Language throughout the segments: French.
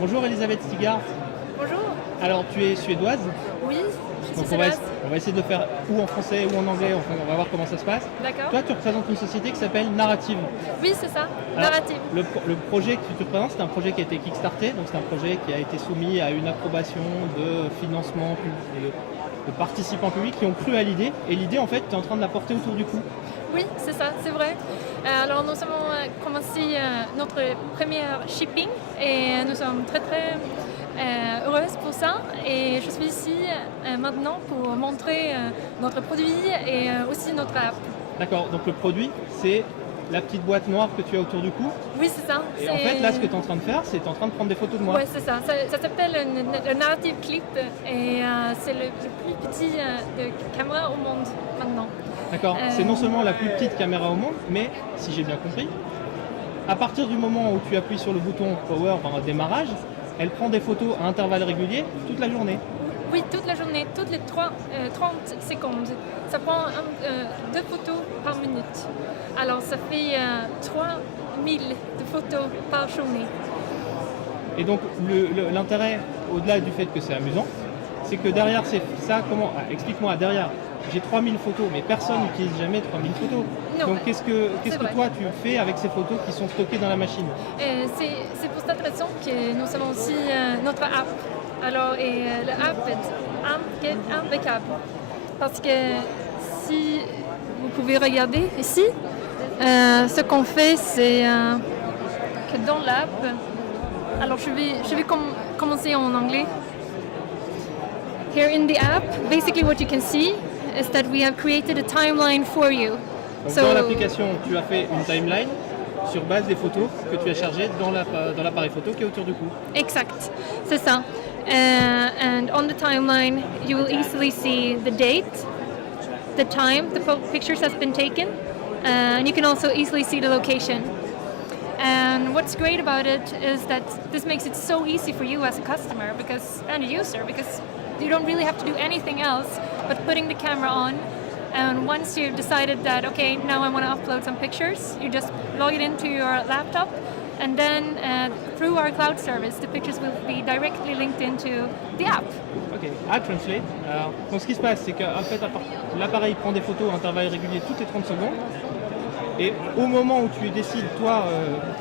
Bonjour Elisabeth Stigard. Bonjour. Alors tu es suédoise, Oui, je donc suis on va essayer de le faire ou en français ou en anglais, enfin, on va voir comment ça se passe. D'accord. Toi tu représentes une société qui s'appelle Narrative. Oui, c'est ça. Alors, Narrative. le projet que tu te présentes, c'est un projet qui a été kickstarté, donc c'est un projet qui a été soumis à une approbation de financement de participants publics qui ont cru à l'idée, et l'idée en fait tu es en train de la porter autour du cou. Oui, c'est ça, c'est vrai. Alors nous avons commencé notre première shipping et nous sommes très très heureuses pour ça. Et je suis ici maintenant pour montrer notre produit et aussi notre app. D'accord, donc le produit c'est la petite boîte noire que tu as autour du cou. Oui, c'est ça. Et en fait là ce que tu es en train de faire, c'est que tu es en train de prendre des photos de moi. Oui, c'est ça. Ça s'appelle le Narrative Clip et c'est le plus petit de caméra au monde maintenant. D'accord, c'est non seulement la plus petite caméra au monde, mais si j'ai bien compris, à partir du moment où tu appuies sur le bouton Power, enfin démarrage, elle prend des photos à intervalles réguliers toute la journée. Oui, toute la journée, toutes les 30 secondes. Ça prend 2 photos par minute. Alors ça fait 3000 de photos par journée. Et donc l'intérêt, au-delà du fait que c'est amusant, c'est que derrière c'est ça, comment explique-moi, derrière, j'ai 3000 photos, mais personne n'utilise jamais 3000 photos. Non, Donc qu'est-ce que vrai. toi tu fais avec ces photos qui sont stockées dans la machine? C'est pour cette raison que nous avons aussi notre app. Alors, l'app est impeccable. Parce que si vous pouvez regarder ici, ce qu'on fait, c'est que dans l'app, alors je vais commencer en anglais. Here in the app, basically what you can see is that we have created a timeline for you. Donc dans l'application, tu as fait une timeline sur base des photos que tu as chargées dans l'appareil photo qui est autour du cou. Exact, c'est ça. And on the timeline, you will easily see the date, the time the pictures has been taken, and you can also easily see the location. And what's great about it is that this makes it so easy for you as a customer and a user because you don't really have to do anything else but putting the camera on. And once you've decided that, okay, now I want to upload some pictures, you just log it into your laptop, and then through our cloud service, the pictures will be directly linked into the app. Ok, I'll translate. Alors, donc ce qui se passe, c'est qu'en fait, l'appareil prend des photos à intervalles réguliers toutes les 30 secondes, et au moment où tu décides, toi,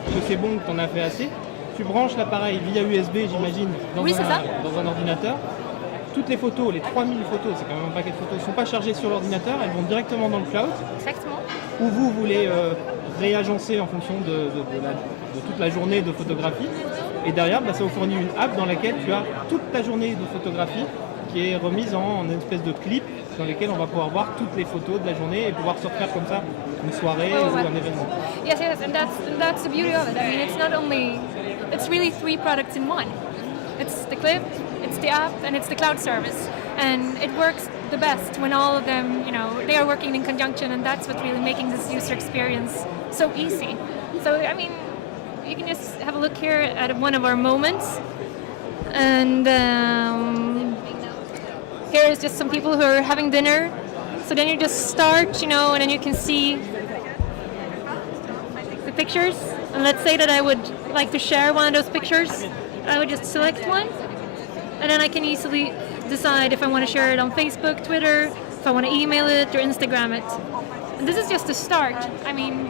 que c'est bon, que tu en as fait assez, tu branches l'appareil via USB, j'imagine, dans un ordinateur. Toutes les photos, les 3000 photos, c'est quand même un paquet de photos, ne sont pas chargées sur l'ordinateur, elles vont directement dans le cloud. Exactement. Où vous voulez réagencer en fonction de toute la journée de photographie. Et derrière, ça vous fournit une app dans laquelle tu as toute ta journée de photographie qui est remise en une espèce de clip dans lequel on va pouvoir voir toutes les photos de la journée et pouvoir sortir comme ça une soirée ou un événement. Yes, and that's the beauty of it. I mean, it's really 3 products in one. It's the clip, it's the app, and it's the cloud service. And it works the best when all of them, they are working in conjunction, and that's what's really making this user experience so easy. So, I mean, you can just have a look here at one of our moments. And here is just some people who are having dinner. So then you just start, and then you can see the pictures. And let's say that I would like to share one of those pictures. I would just select one, and then I can easily decide if I want to share it on Facebook, Twitter, if I want to email it or Instagram it. And this is just the start. I mean,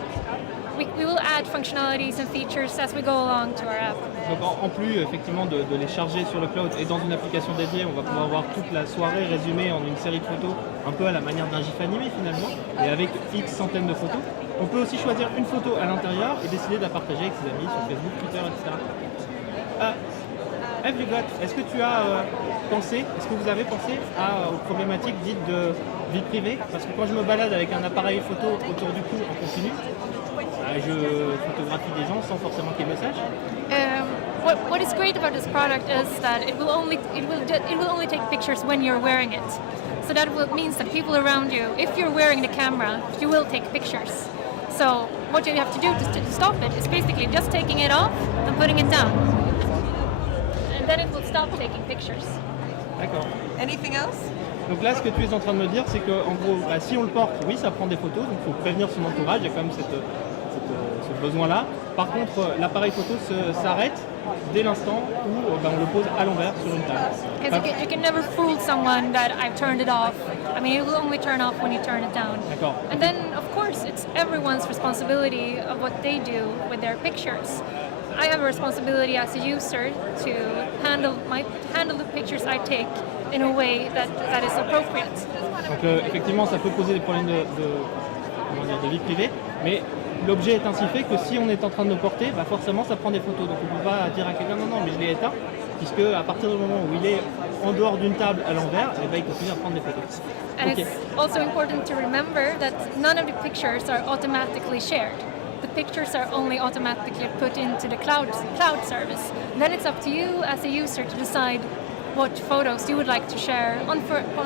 we will add functionalities and features as we go along to our app. Donc en plus effectivement de les charger sur le cloud et dans une application dédiée, on va pouvoir voir toute la soirée résumée en une série de photos, un peu à la manière d'un GIF animé finalement, et avec X centaines de photos. On peut aussi choisir une photo à l'intérieur et décider de la partager avec ses amis sur Facebook, Twitter, etc. Est-ce que tu as est-ce que vous avez pensé aux problématiques dites de vie privée? Parce que quand je me balade avec un appareil photo autour du cou en continu, je photographie des gens sans forcément qu'ils le sachent. What is great about this product is that it will only take pictures when you're wearing it. So that means that people around you, if you're wearing the camera, you will take pictures. So what you have to do to stop it is basically just taking it off and putting it down. And then it will stop taking pictures. D'accord. Anything else? Donc là, ce que tu es en train de me dire, c'est qu'en gros, si on le porte, oui, ça prend des photos, donc il faut prévenir son entourage. Il y a quand même ce besoin-là. Par contre, l'appareil photo s'arrête dès l'instant où on le pose à l'envers sur une table. Because you can never fool someone that I've turned it off. I mean, it will only turn off when you turn it down. D'accord. And then, of course, it's everyone's responsibility of what they do with their pictures. I have a responsibility as a user to handle the pictures I take in a way that is appropriate. Donc effectivement, ça peut poser des problèmes de vie privée, mais l'objet est ainsi fait que si on est en train de le porter, bah forcément ça prend des photos. Donc on ne peut pas dire à quelqu'un non, mais je l'ai éteint, puisque à partir du moment où il est en dehors d'une table à l'envers, eh ben, il continue à prendre des photos. And Ok. it's also important to remember that none of the pictures are automatically shared. The pictures are only automatically put into the cloud service. Then it's up to you as a user to decide what photos you would like to share on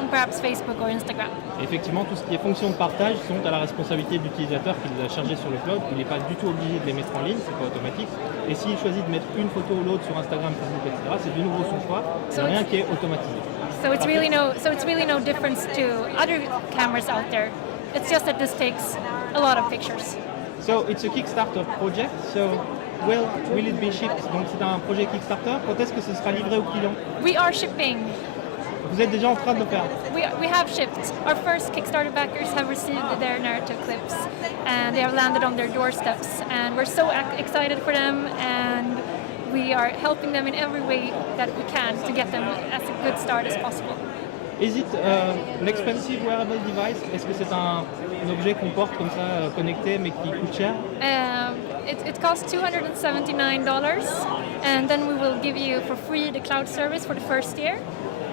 perhaps Facebook or Instagram. Et effectivement, tout ce qui est fonction de partage sont à la responsabilité de l'utilisateur qui les a chargés sur le cloud. Il n'est pas du tout obligé de les mettre en ligne, c'est pas automatique. Et s'il choisit de mettre une photo ou l'autre sur Instagram, Facebook, etc., c'est de nouveau son choix. Il n'y a rien qui est automatisé. So it's really no difference to other cameras out there. It's just that this takes a lot of pictures. So it's a Kickstarter project. So will it be shipped? Donc c'est un projet Kickstarter. Quand est-ce que ce sera livré au client? We are shipping. Vous êtes déjà en train de le faire. We have shipped. Our first Kickstarter backers have received their narrative clips and they have landed on their doorsteps, and we're so excited for them, and we are helping them in every way that we can to get them as a good start as possible. Is it an expensive wearable device? Est-ce que c'est un objet qu'on porte comme ça connecté mais qui coûte cher? It costs $279, and then we will give you for free the cloud service for the first year.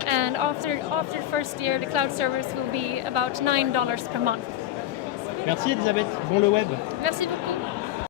And after the first year, the cloud service will be about $9 per month. Merci Elisabeth, bon le web. Merci beaucoup.